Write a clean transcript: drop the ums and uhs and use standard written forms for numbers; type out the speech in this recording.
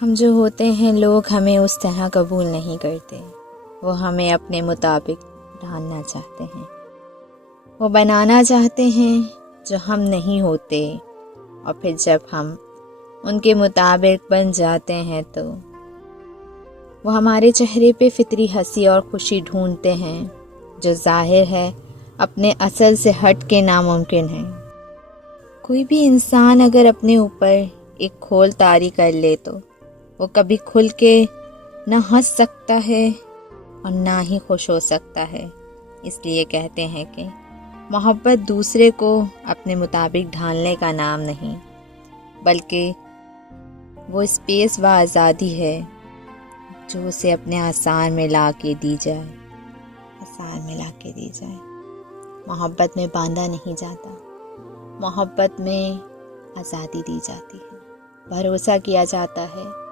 ہم جو ہوتے ہیں لوگ ہمیں اس طرح قبول نہیں کرتے، وہ ہمیں اپنے مطابق ڈھالنا چاہتے ہیں، وہ بنانا چاہتے ہیں جو ہم نہیں ہوتے، اور پھر جب ہم ان کے مطابق بن جاتے ہیں تو وہ ہمارے چہرے پہ فطری ہنسی اور خوشی ڈھونڈتے ہیں جو ظاہر ہے اپنے اصل سے ہٹ کے ناممکن ہے۔ کوئی بھی انسان اگر اپنے اوپر ایک کھول طاری کر لے تو وہ کبھی کھل کے نہ ہنس سکتا ہے اور نہ ہی خوش ہو سکتا ہے۔ اس لیے کہتے ہیں کہ محبت دوسرے کو اپنے مطابق ڈھالنے کا نام نہیں، بلکہ وہ اسپیس و آزادی ہے جو اسے اپنے آسان میں لا کے دی جائے، آسان میں لا کے دی جائے۔ محبت میں باندھا نہیں جاتا، محبت میں آزادی دی جاتی ہے، بھروسہ کیا جاتا ہے